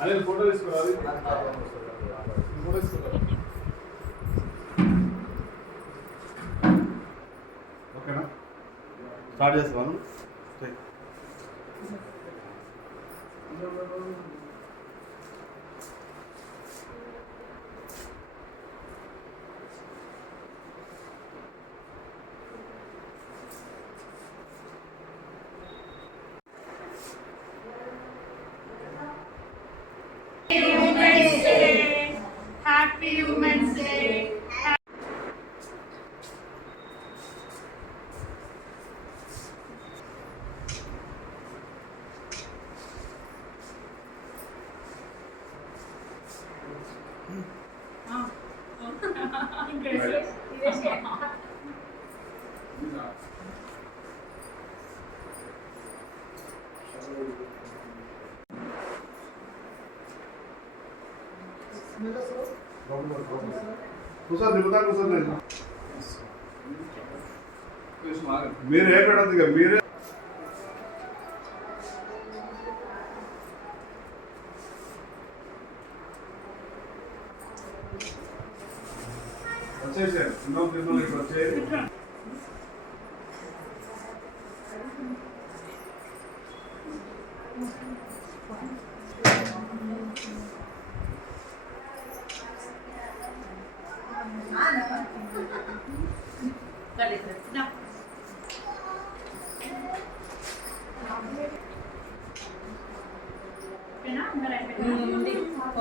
అదే ఫోటో తీసుకోవాలి ఫోటో తీసుకోవాలి. ఓకేనా? స్టార్ట్ చేస్తాను మీరు ఏం పెట్టదు ఇక మీరే వచ్చేసారు ఇంకో కింద ఇక్కడ వచ్చేది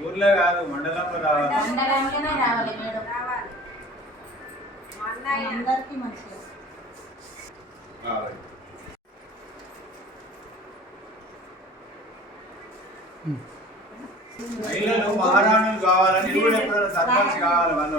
ఊర్లో కాదు మండలంలో రావాలి మండలంలోనే రావాలి మేడం అందరికీ మంచిగా ఆ, రైట్. మహిళలు మహారాణులు కావాలని కూడా ఎప్పుడైనా సర్పంచ్ కావాలి. వాళ్ళు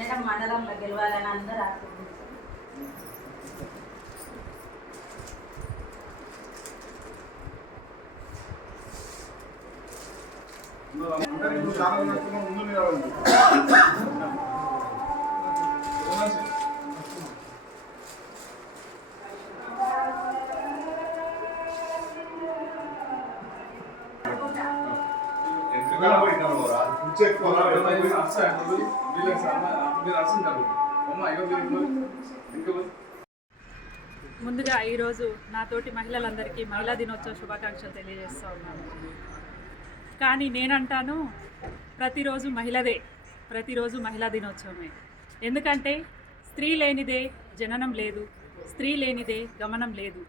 మేడం మండలంలో గెలవాలని అందరూ ఆశిస్తున్నారు. అందరూ ఇప్పుడు చాలా మంది వస్తున్నాం, ముందు నిలబడండి. ఎంతకాలం పోయి ముందుగా ఈరోజు నాతోటి మహిళలందరికీ మహిళా దినోత్సవ శుభాకాంక్షలు తెలియజేస్తూ ఉన్నాను. కానీ నేనంటాను ప్రతిరోజు మహిళదే ప్రతిరోజు మహిళా దినోత్సవమే. ఎందుకంటే స్త్రీ లేనిదే జననం లేదు స్త్రీ లేనిదే గమనం లేదు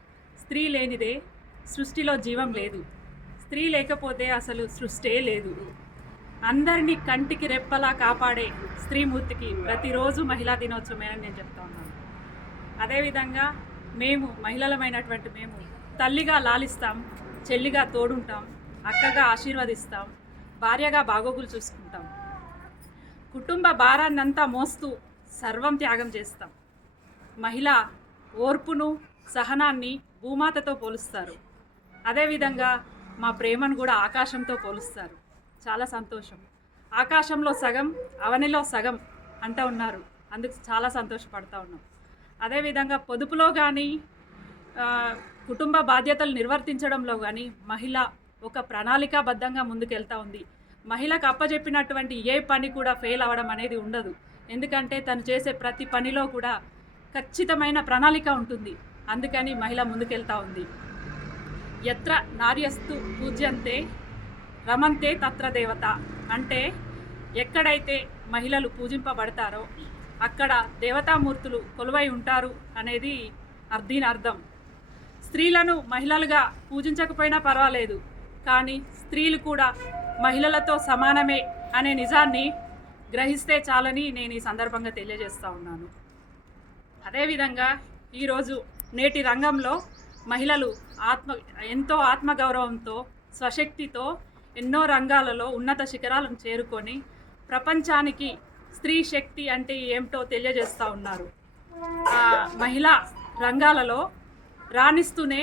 స్త్రీ లేనిదే సృష్టిలో జీవం లేదు స్త్రీ లేకపోతే అసలు సృష్టే లేదు. అందరినీ కంటికి రెప్పలా కాపాడే స్త్రీమూర్తికి ప్రతిరోజు మహిళా దినోత్సవమే అని నేను చెప్తా ఉన్నాను. అదేవిధంగా మేము మహిళలమైనటువంటి మేము తల్లిగా లాలిస్తాం చెల్లిగా తోడుంటాం అక్కగా ఆశీర్వదిస్తాం భార్యగా బాగోగులు చూసుకుంటాం. కుటుంబ భారాన్నంతా మోస్తూ సర్వం త్యాగం చేస్తాం. మహిళ ఓర్పును సహనాన్ని భూమాతతో పోలుస్తారు. అదేవిధంగా మా ప్రేమను కూడా ఆకాశంతో పోలుస్తారు. చాలా సంతోషం. ఆకాశంలో సగం అవనిలో సగం అంటూ ఉన్నారు. అందుకు చాలా సంతోషపడతా ఉన్నాం. అదేవిధంగా పొదుపులో కానీ కుటుంబ బాధ్యతలు నిర్వర్తించడంలో కానీ మహిళ ఒక ప్రణాళికాబద్ధంగా ముందుకెళ్తా ఉంది. మహిళకు అప్పచెప్పినటువంటి ఏ పని కూడా ఫెయిల్ అవ్వడం అనేది ఉండదు. ఎందుకంటే తను చేసే ప్రతి పనిలో కూడా ఖచ్చితమైన ప్రణాళిక ఉంటుంది. అందుకని మహిళ ముందుకెళ్తా ఉంది. ఎత్ర నార్యస్తు పూజ్యంతే రమంతే తత్ర దేవత అంటే ఎక్కడైతే మహిళలు పూజింపబడతారో అక్కడ దేవతామూర్తులు కొలువై ఉంటారు అనేది అర్- దీని అర్థం స్త్రీలను మహిళలుగా పూజించకపోయినా పర్వాలేదు కానీ స్త్రీలు కూడా మహిళలతో సమానమే అనే నిజాన్ని గ్రహిస్తే చాలని నేను ఈ సందర్భంగా తెలియజేస్తా ఉన్నాను. అదేవిధంగా ఈరోజు నేటి రంగంలో మహిళలు ఆత్మ ఎంతో ఆత్మగౌరవంతో స్వశక్తితో ఎన్నో రంగాలలో ఉన్నత శిఖరాలను చేరుకొని ప్రపంచానికి స్త్రీ శక్తి అంటే ఏమిటో తెలియజేస్తూ ఉన్నారు. మహిళా రంగాలలో రాణిస్తూనే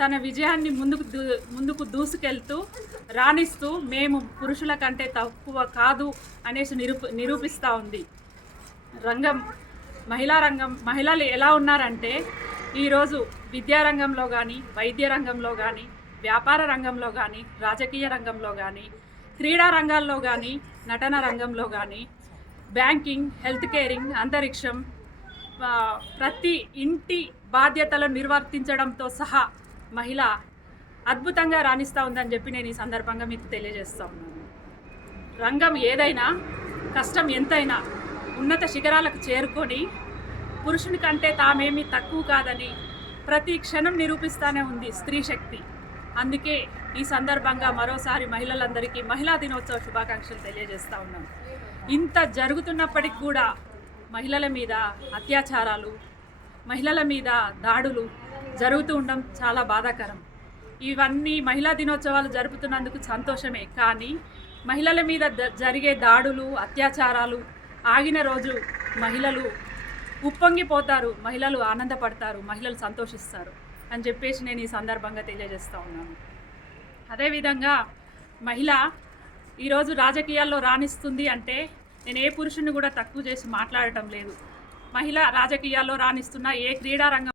తన విజయాన్ని ముందుకు దూ ముందుకు దూసుకెళ్తూ రాణిస్తూ మేము పురుషుల కంటే తక్కువ కాదు అనేసి నిరూప నిరూపిస్తూ ఉంది. రంగం మహిళా రంగం మహిళలు ఎలా ఉన్నారంటే ఈరోజు విద్యారంగంలో కానీ వైద్య రంగంలో కానీ వ్యాపార రంగంలో కానీ రాజకీయ రంగంలో కానీ క్రీడా రంగాల్లో కానీ నటన రంగంలో కానీ బ్యాంకింగ్ హెల్త్ కేరింగ్ అంతరిక్షం ప్రతి ఇంటి బాధ్యతలను నిర్వర్తించడంతో సహా మహిళ అద్భుతంగా రాణిస్తూ ఉందని చెప్పి నేను ఈ సందర్భంగా మీకు తెలియజేస్తా ఉన్నాను. రంగం ఏదైనా కష్టం ఎంతైనా ఉన్నత శిఖరాలకు చేరుకొని పురుషుని కంటే తామేమీ తక్కువ కాదని ప్రతి క్షణం నిరూపిస్తానే ఉంది స్త్రీ శక్తి. అందుకే ఈ సందర్భంగా మరోసారి మహిళలందరికీ మహిళా దినోత్సవ శుభాకాంక్షలు తెలియజేస్తూ ఉన్నాను ఇంత జరుగుతున్నప్పటికి కూడా మహిళల మీద అత్యాచారాలు మహిళల మీద దాడులు జరుగుతూ ఉండడం చాలా బాధాకరం. ఇవన్నీ మహిళా దినోత్సవాలు జరుపుతున్నందుకు సంతోషమే. కానీ మహిళల మీద జరిగే దాడులు అత్యాచారాలు ఆగిన రోజు మహిళలు ఉప్పొంగిపోతారు మహిళలు ఆనందపడతారు మహిళలు సంతోషిస్తారు. అని చెప్పేసి నేను ఈ సందర్భంగా తెలియజేస్తూ ఉన్నాను. అదేవిధంగా మహిళ ఈరోజు రాజకీయాల్లో రాణిస్తుంది అంటే నేను ఏ పురుషుని కూడా తక్కువ చేసి మాట్లాడటం లేదు. మహిళ రాజకీయాల్లో రాణిస్తున్న ఏ క్రీడారంగం